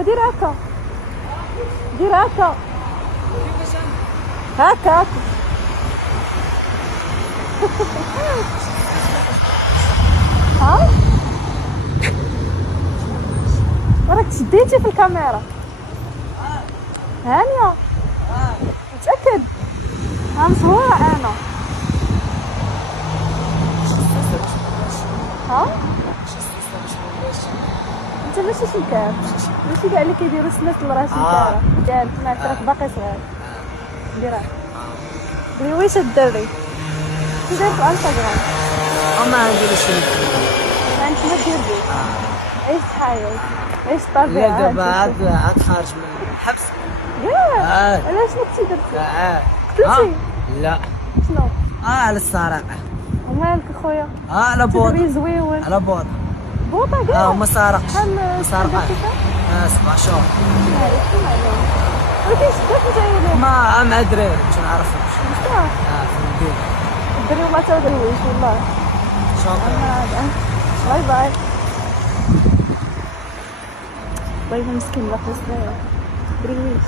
ودير هكا، دير هكا هكا هكا. ها راك تشديتي في الكاميرا. هانيه متاكد؟ ها مصوره انا. ها انت ماشي شكار، ماشي كاع اللي كيديروا السنات راه شكاره. كاع سمعت راك باقي صغير. ديرها قولي واش الدري شي داير في انستغرام؟ ما عندي شي ما عندك ما دير بيه. عيش الحياة، عيش الطبيعة. لا دابا عاد خارج من الحبس. ياه علاش ما كنتي درتي؟ قتلتي؟ لا شنو؟ على السرقة. ومالك اخويا؟ على بوط. تدري زويون على بوط. بوطة كاع؟ وما سارقش. شحال سارقة. درتي فيها؟ 7 شهور. ولكن شدات نتايا ليه؟ مع دراري باش نعرفهم. بصح؟ في المدينة. الدري والله تا درويش والله. شكرا. باي باي. والله مسكين باقي صغير درويش.